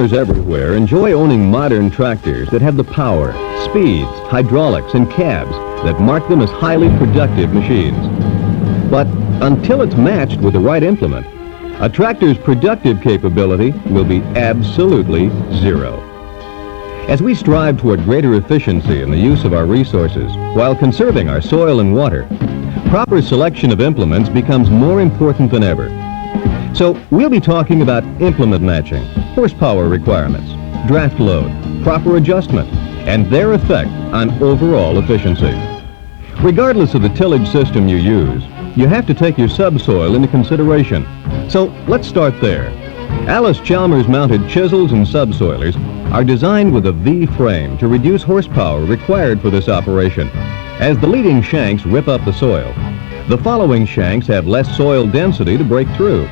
Farmers everywhere enjoy owning modern tractors that have the power, speeds, hydraulics, and cabs that mark them as highly productive machines. But until it's matched with the right implement, a tractor's productive capability will be absolutely zero. As we strive toward greater efficiency in the use of our resources while conserving our soil and water, proper selection of implements becomes more important than ever. So we'll be talking about implement matching, horsepower requirements, draft load, proper adjustment, and their effect on overall efficiency. Regardless of the tillage system you use, you have to take your subsoil into consideration. So let's start there. Allis Chalmers mounted chisels and subsoilers are designed with a V-frame to reduce horsepower required for this operation, as the leading shanks rip up the soil. The following shanks have less soil density to break through.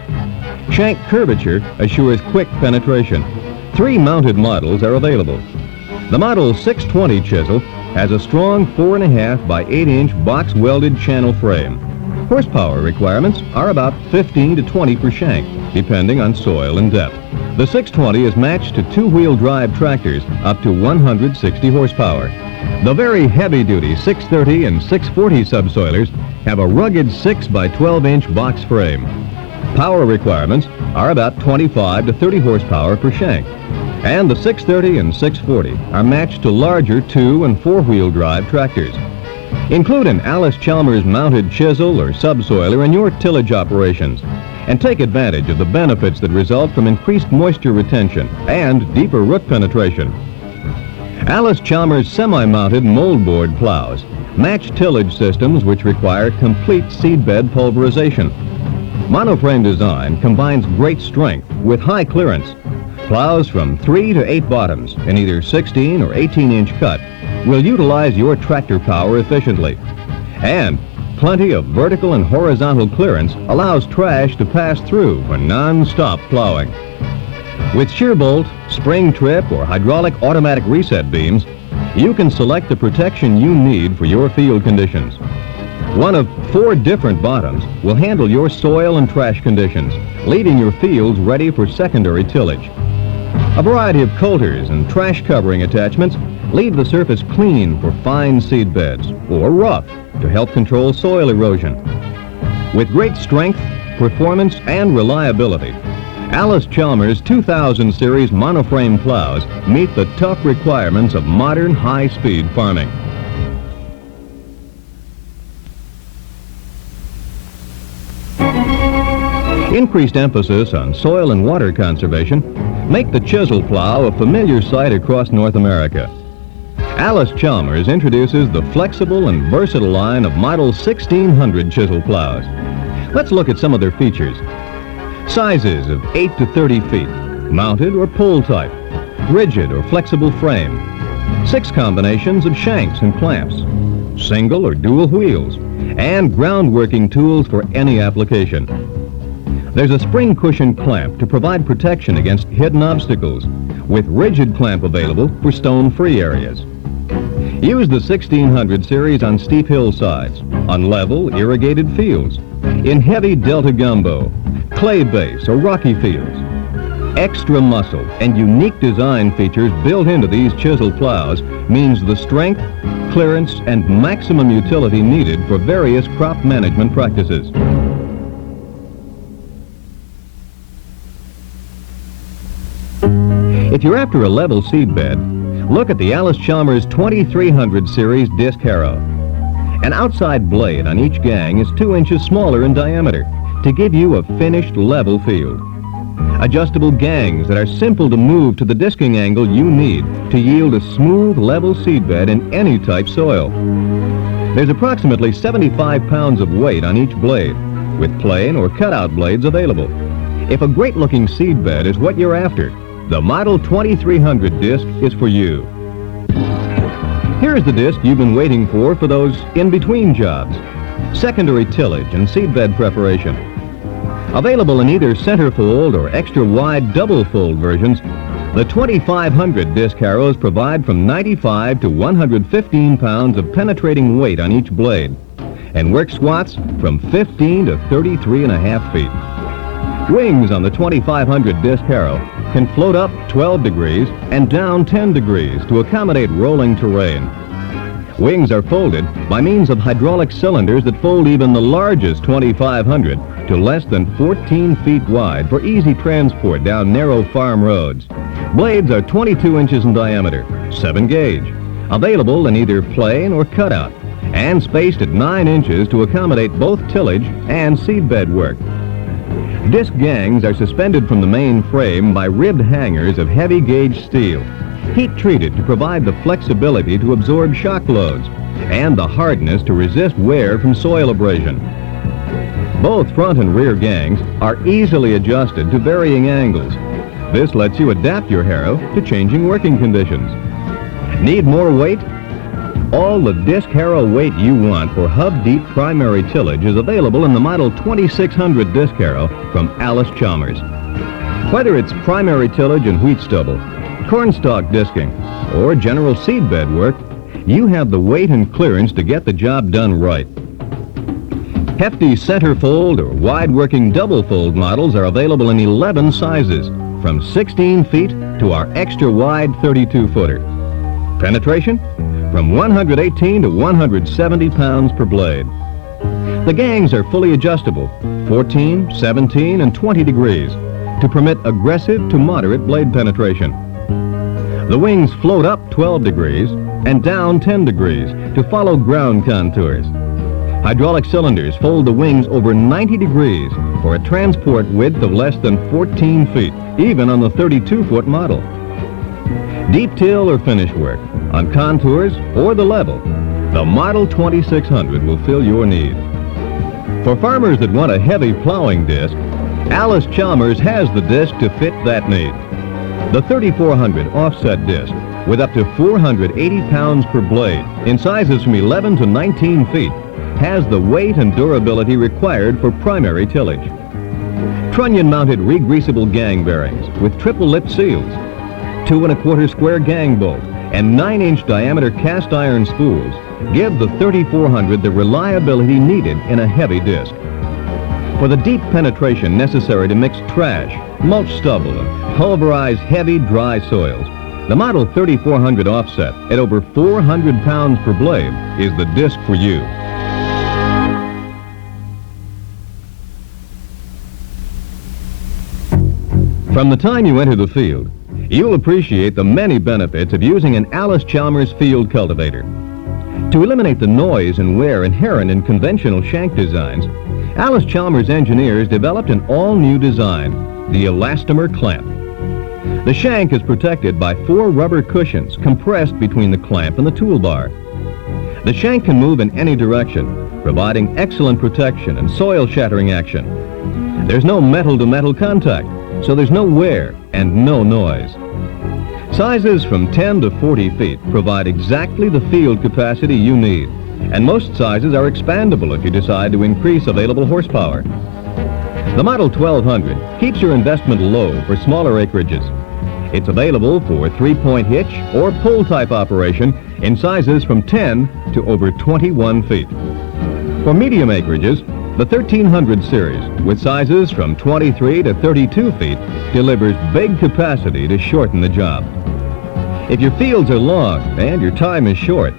Shank curvature assures quick penetration. 3 mounted models are available. The model 620 chisel has a strong 4.5 by 8-inch box-welded channel frame. Horsepower requirements are about 15 to 20 per shank, depending on soil and depth. The 620 is matched to 2-wheel drive tractors up to 160 horsepower. The very heavy-duty 630 and 640 subsoilers have a rugged 6 by 12-inch box frame. Power requirements are about 25 to 30 horsepower per shank. And the 630 and 640 are matched to larger 2- and 4-wheel drive tractors. Include an Allis Chalmers mounted chisel or subsoiler in your tillage operations and take advantage of the benefits that result from increased moisture retention and deeper root penetration. Allis Chalmers semi-mounted moldboard plows match tillage systems which require complete seedbed pulverization. Monoframe design combines great strength with high clearance. Plows from 3 to 8 bottoms in either 16 or 18-inch cut will utilize your tractor power efficiently. And plenty of vertical and horizontal clearance allows trash to pass through for non-stop plowing. With shear bolt, spring trip, or hydraulic automatic reset beams, you can select the protection you need for your field conditions. One of 4 different bottoms will handle your soil and trash conditions, leaving your fields ready for secondary tillage. A variety of coulters and trash covering attachments leave the surface clean for fine seed beds, or rough to help control soil erosion. With great strength, performance, and reliability, Allis Chalmers 2000 series monoframe plows meet the tough requirements of modern high-speed farming. Increased emphasis on soil and water conservation make the chisel plow a familiar sight across North America. Allis Chalmers introduces the flexible and versatile line of Model 1600 chisel plows. Let's look at some of their features. Sizes of 8 to 30 feet, mounted or pull type, rigid or flexible frame, 6 combinations of shanks and clamps, single or dual wheels, and ground working tools for any application. There's a spring cushion clamp to provide protection against hidden obstacles, with rigid clamp available for stone-free areas. Use the 1600 series on steep hillsides, on level, irrigated fields, in heavy delta gumbo, clay base, or rocky fields. Extra muscle and unique design features built into these chisel plows means the strength, clearance, and maximum utility needed for various crop management practices. If you're after a level seed bed, look at the Allis Chalmers 2300 series disc harrow. An outside blade on each gang is 2 inches smaller in diameter to give you a finished level field. Adjustable gangs that are simple to move to the disking angle you need to yield a smooth, level seed bed in any type soil. There's approximately 75 pounds of weight on each blade, with plain or cutout blades available. If a great-looking seed bed is what you're after, the Model 2300 disc is for you. Here's the disc you've been waiting for those in-between jobs, secondary tillage and seedbed preparation. Available in either center fold or extra wide double fold versions, the 2500 disc harrows provide from 95 to 115 pounds of penetrating weight on each blade and work squats from 15 to 33.5 feet. Wings on the 2500 disc harrow can float up 12 degrees and down 10 degrees to accommodate rolling terrain. Wings are folded by means of hydraulic cylinders that fold even the largest 2500 to less than 14 feet wide for easy transport down narrow farm roads. Blades are 22 inches in diameter, 7 gauge, available in either plain or cutout, and spaced at 9 inches to accommodate both tillage and seedbed work. Disc gangs are suspended from the main frame by ribbed hangers of heavy gauge steel, heat treated to provide the flexibility to absorb shock loads and the hardness to resist wear from soil abrasion. Both front and rear gangs are easily adjusted to varying angles. This lets you adapt your harrow to changing working conditions. Need more weight? All the disc harrow weight you want for hub-deep primary tillage is available in the model 2600 disc harrow from Allis Chalmers. Whether it's primary tillage and wheat stubble, cornstalk disking, or general seedbed work, you have the weight and clearance to get the job done right. Hefty center fold or wide working double fold models are available in 11 sizes, from 16 feet to our extra wide 32-footer. Penetration? From 118 to 170 pounds per blade. The gangs are fully adjustable, 14, 17, and 20 degrees, to permit aggressive to moderate blade penetration. The wings float up 12 degrees and down 10 degrees to follow ground contours. Hydraulic cylinders fold the wings over 90 degrees for a transport width of less than 14 feet, even on the 32-foot model. Deep till or finish work, on contours or the level, the Model 2600 will fill your need. For farmers that want a heavy plowing disc, Allis Chalmers has the disc to fit that need. The 3400 offset disc with up to 480 pounds per blade in sizes from 11 to 19 feet has the weight and durability required for primary tillage. Trunnion-mounted regreasable gang bearings with triple-lip seals, 2 1/4 square gang bolt, and 9-inch diameter cast iron spools give the 3400 the reliability needed in a heavy disc. For the deep penetration necessary to mix trash, mulch stubble, and pulverize heavy, dry soils, the Model 3400 offset at over 400 pounds per blade is the disc for you. From the time you enter the field, you'll appreciate the many benefits of using an Allis Chalmers field cultivator. To eliminate the noise and wear inherent in conventional shank designs, Allis Chalmers engineers developed an all-new design, the Elastomer Clamp. The shank is protected by 4 rubber cushions compressed between the clamp and the toolbar. The shank can move in any direction, providing excellent protection and soil-shattering action. There's no metal-to-metal contact, so there's no wear and no noise. Sizes from 10 to 40 feet provide exactly the field capacity you need, and most sizes are expandable if you decide to increase available horsepower. The Model 1200 keeps your investment low for smaller acreages. It's available for 3-point hitch or pull-type operation in sizes from 10 to over 21 feet. For medium acreages, the 1300 series, with sizes from 23 to 32 feet, delivers big capacity to shorten the job. If your fields are long and your time is short,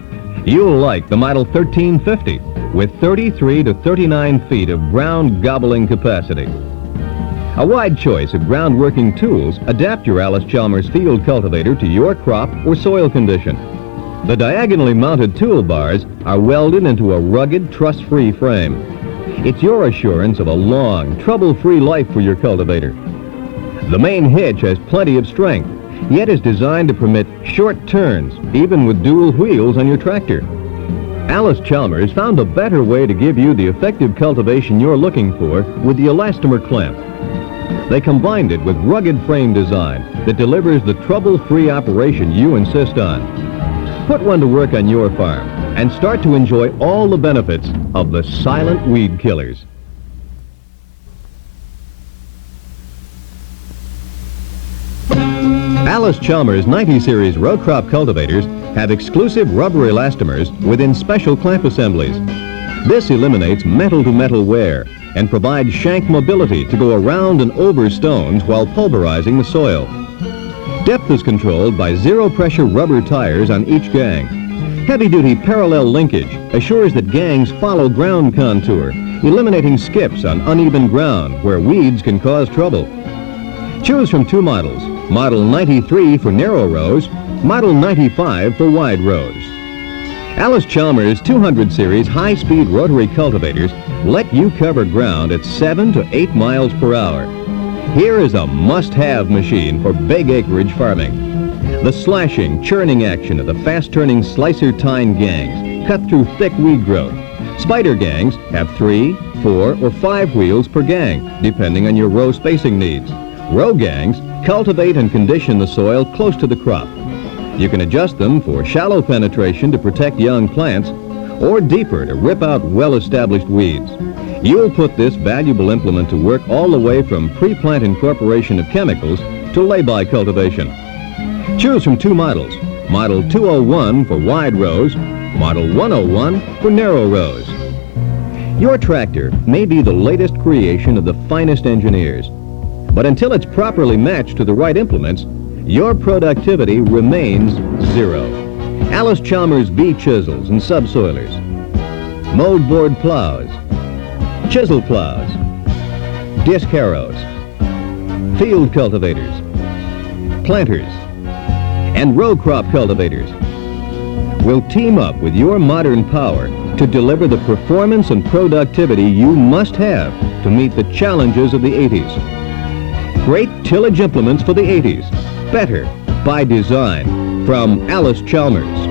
you'll like the Model 1350 with 33 to 39 feet of ground gobbling capacity. A wide choice of ground working tools adapt your Allis Chalmers field cultivator to your crop or soil condition. The diagonally mounted toolbars are welded into a rugged, truss-free frame. It's your assurance of a long, trouble-free life for your cultivator. The main hitch has plenty of strength, yet is designed to permit short turns, even with dual wheels on your tractor. Allis Chalmers found a better way to give you the effective cultivation you're looking for with the Elastomer Clamp. They combined it with rugged frame design that delivers the trouble-free operation you insist on. Put one to work on your farm and start to enjoy all the benefits of the silent weed killers. Allis Chalmers 90 series row crop cultivators have exclusive rubber elastomers within special clamp assemblies. This eliminates metal-to-metal wear and provides shank mobility to go around and over stones while pulverizing the soil. Depth is controlled by zero-pressure rubber tires on each gang. Heavy-duty parallel linkage assures that gangs follow ground contour, eliminating skips on uneven ground where weeds can cause trouble. Choose from two models, Model 93 for narrow rows, Model 95 for wide rows. Allis Chalmers 200 series high-speed rotary cultivators let you cover ground at 7 to 8 miles per hour. Here is a must-have machine for big acreage farming. The slashing, churning action of the fast-turning slicer tine gangs cut through thick weed growth. Spider gangs have 3, 4, or 5 wheels per gang, depending on your row spacing needs. Row gangs cultivate and condition the soil close to the crop. You can adjust them for shallow penetration to protect young plants or deeper to rip out well-established weeds. You'll put this valuable implement to work all the way from pre-plant incorporation of chemicals to lay-by cultivation. Choose from two models, Model 201 for wide rows, Model 101 for narrow rows. Your tractor may be the latest creation of the finest engineers, but until it's properly matched to the right implements, your productivity remains zero. Allis Chalmers V chisels and subsoilers, mold board plows, chisel plows, disc harrows, field cultivators, planters, and row crop cultivators will team up with your modern power to deliver the performance and productivity you must have to meet the challenges of the 80s. Great tillage implements for the 80s. Better by design from Allis Chalmers.